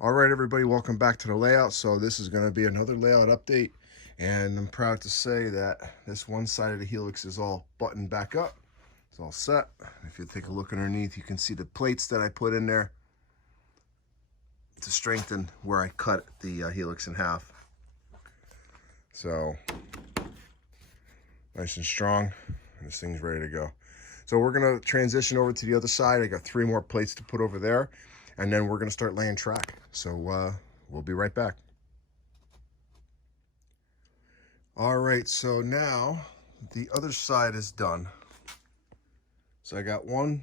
All right, everybody, welcome back to the layout. So this is going to be another layout update, and I'm proud to say that this one side of the helix is all buttoned back up. It's all set. If you take a look underneath, you can see the plates that I put in there to strengthen where I cut the helix in half. So nice and strong, and this thing's ready to go. So we're going to transition over to the other side. I got 3 more plates to put over there, and then we're going to start laying track. So we'll be right back. All right, so now the other side is done. So I got 1,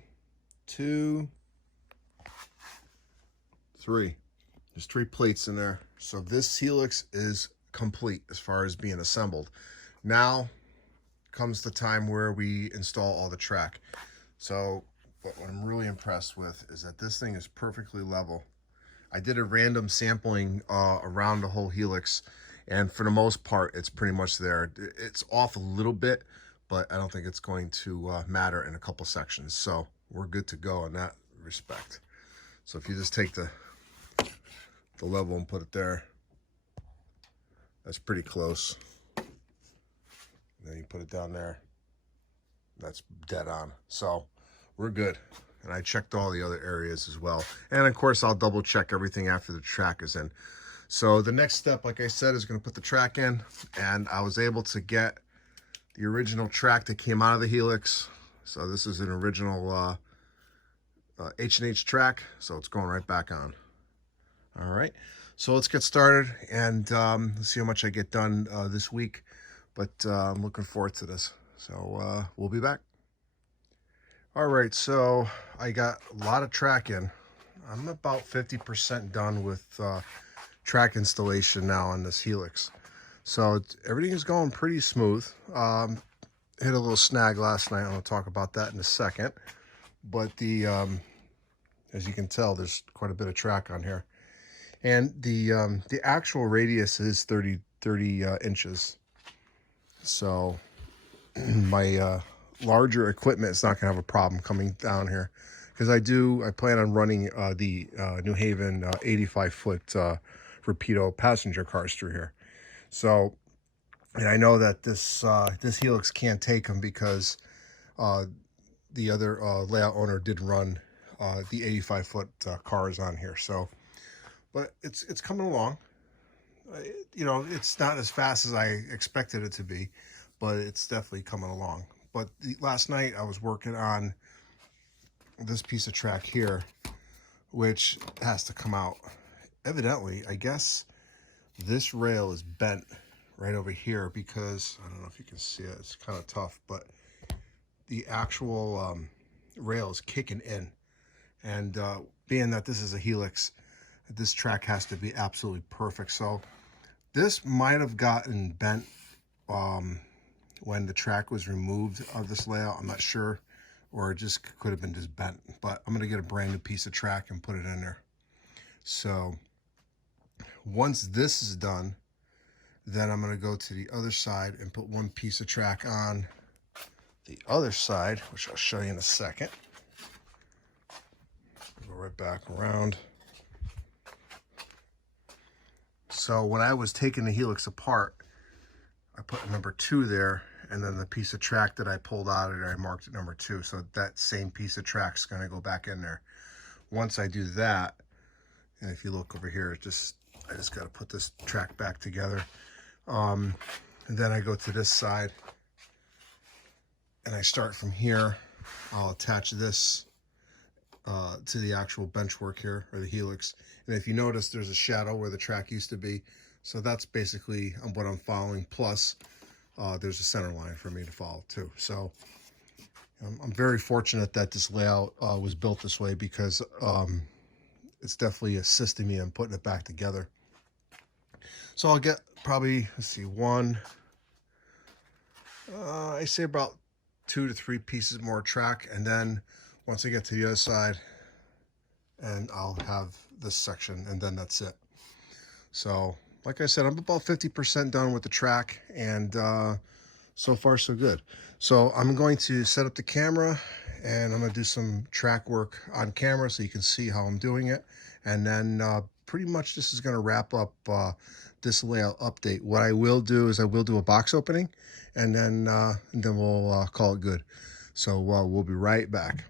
2, 3. There's 3 plates in there. So this helix is complete as far as being assembled. Now comes the time where we install all the track. So what I'm really impressed with is that this thing is perfectly level. I did a random sampling around the whole helix, and for the most part, it's pretty much there. It's off a little bit, but I don't think it's going to matter in a couple sections. So we're good to go in that respect. So if you just take the level and put it there, that's pretty close. Then you put it down there, that's dead on. So we're good. And I checked all the other areas as well. And of course, I'll double check everything after the track is in. So the next step, like I said, is going to put the track in. And I was able to get the original track that came out of the helix. So this is an original H&H track. So it's going right back on. All right. So let's get started, and let's see how much I get done this week. But I'm looking forward to this. So we'll be back. All right, so I got a lot of track in. I'm about 50% done with track installation now on this helix. So everything is going pretty smooth. Hit a little snag last night. I'm going to talk about that in a second. But the as you can tell, there's quite a bit of track on here. And the actual radius is 30 inches. So my larger equipment is not going to have a problem coming down here, because I plan on running the New Haven 85-foot Rapido passenger cars through here. So, and I know that this helix can't take them because the other layout owner did run the 85-foot cars on here. So, but it's coming along. You know, it's not as fast as I expected it to be, but it's definitely coming along. But last night I was working on this piece of track here, which has to come out. Evidently, I guess this rail is bent right over here, because I don't know if you can see it, it's kind of tough, but the actual rail is kicking in. And being that this is a helix, this track has to be absolutely perfect. So this might have gotten bent when the track was removed of this layout. I'm not sure, or it just could have been just bent. But I'm going to get a brand new piece of track and put it in there. So once this is done, then I'm going to go to the other side and put one piece of track on the other side, which I'll show you in a second. Go right back around. So when I was taking the helix apart, I put number 2 there, and then the piece of track that I pulled out of there, I marked it number 2. So that same piece of track is going to go back in there. Once I do that, and if you look over here, I just got to put this track back together. And then I go to this side, and I start from here. I'll attach this to the actual bench work here, or the helix. And if you notice, there's a shadow where the track used to be. So that's basically what I'm following. Plus, there's a center line for me to follow too. So I'm very fortunate that this layout was built this way, because it's definitely assisting me in putting it back together. So I'll get probably, let's see, I say about 2 to 3 pieces more track, and then once I get to the other side, and I'll have this section, and then that's it. So like I said, I'm about 50% done with the track, and so far so good. So I'm going to set up the camera, and I'm going to do some track work on camera so you can see how I'm doing it, and then pretty much this is going to wrap up this layout update. What I will do is I will do a box opening, and then we'll call it good. So we'll be right back.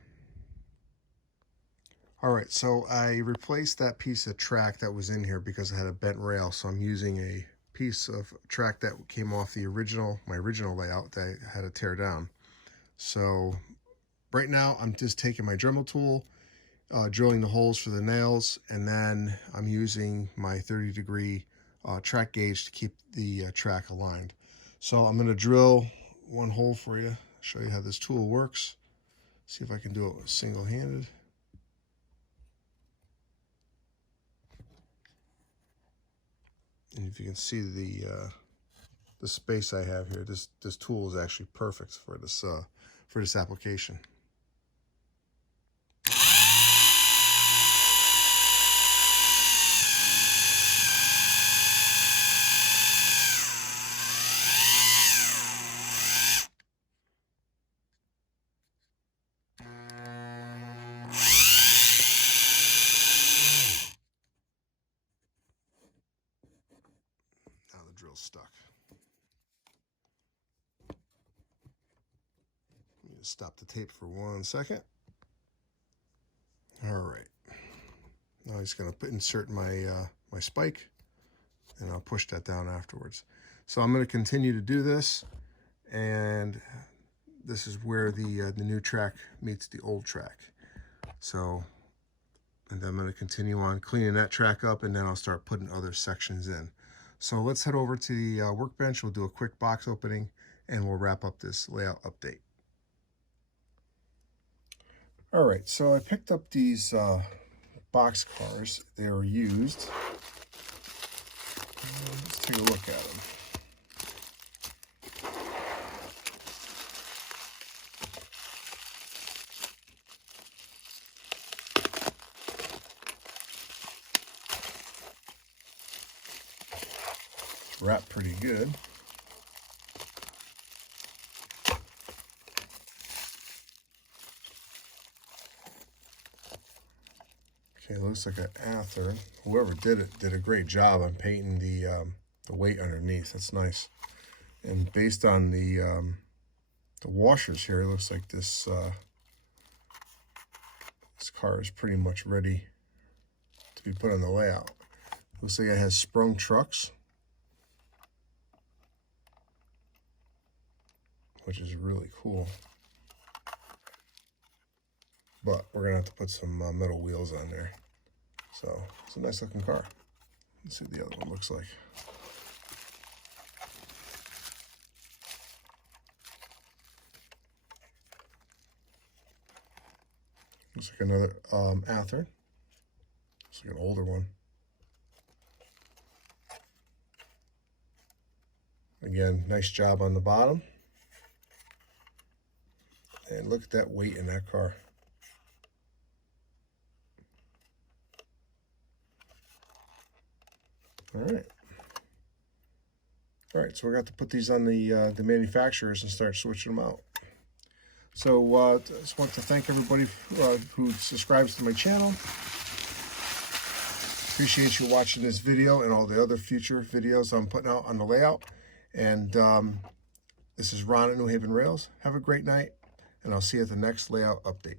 All right, so I replaced that piece of track that was in here because it had a bent rail. So I'm using a piece of track that came off my original layout that I had to tear down. So right now I'm just taking my Dremel tool, drilling the holes for the nails, and then I'm using my 30-degree track gauge to keep the track aligned. So I'm going to drill one hole for you, show you how this tool works, see if I can do it single-handed. And if you can see the space I have here, this tool is actually perfect for this application. Now the drill's stuck. Let me just stop the tape for 1 second. All right. Now I'm just going to insert my my spike, and I'll push that down afterwards. So I'm going to continue to do this, and this is where the new track meets the old track. So, and then I'm going to continue on cleaning that track up, and then I'll start putting other sections in. So let's head over to the workbench. We'll do a quick box opening, and we'll wrap up this layout update. All right, so I picked up these box cars. They were used. Let's take a look at them. Wrapped pretty good. Okay, looks like an Ather. Whoever did it did a great job on painting the weight underneath. That's nice. And based on the washers here, it looks like this car is pretty much ready to be put on the layout. Looks like it has sprung trucks, which is really cool. But we're gonna have to put some metal wheels on there. So it's a nice looking car. Let's see what the other one looks like. Looks like another Ather. Looks like an older one. Again, nice job on the bottom. And look at that weight in that car. All right. All right, so we're going to have to put these on the manufacturers and start switching them out. So I just want to thank everybody who subscribes to my channel. Appreciate you watching this video and all the other future videos I'm putting out on the layout. And this is Ron at New Haven Rails. Have a great night, and I'll see you at the next layout update.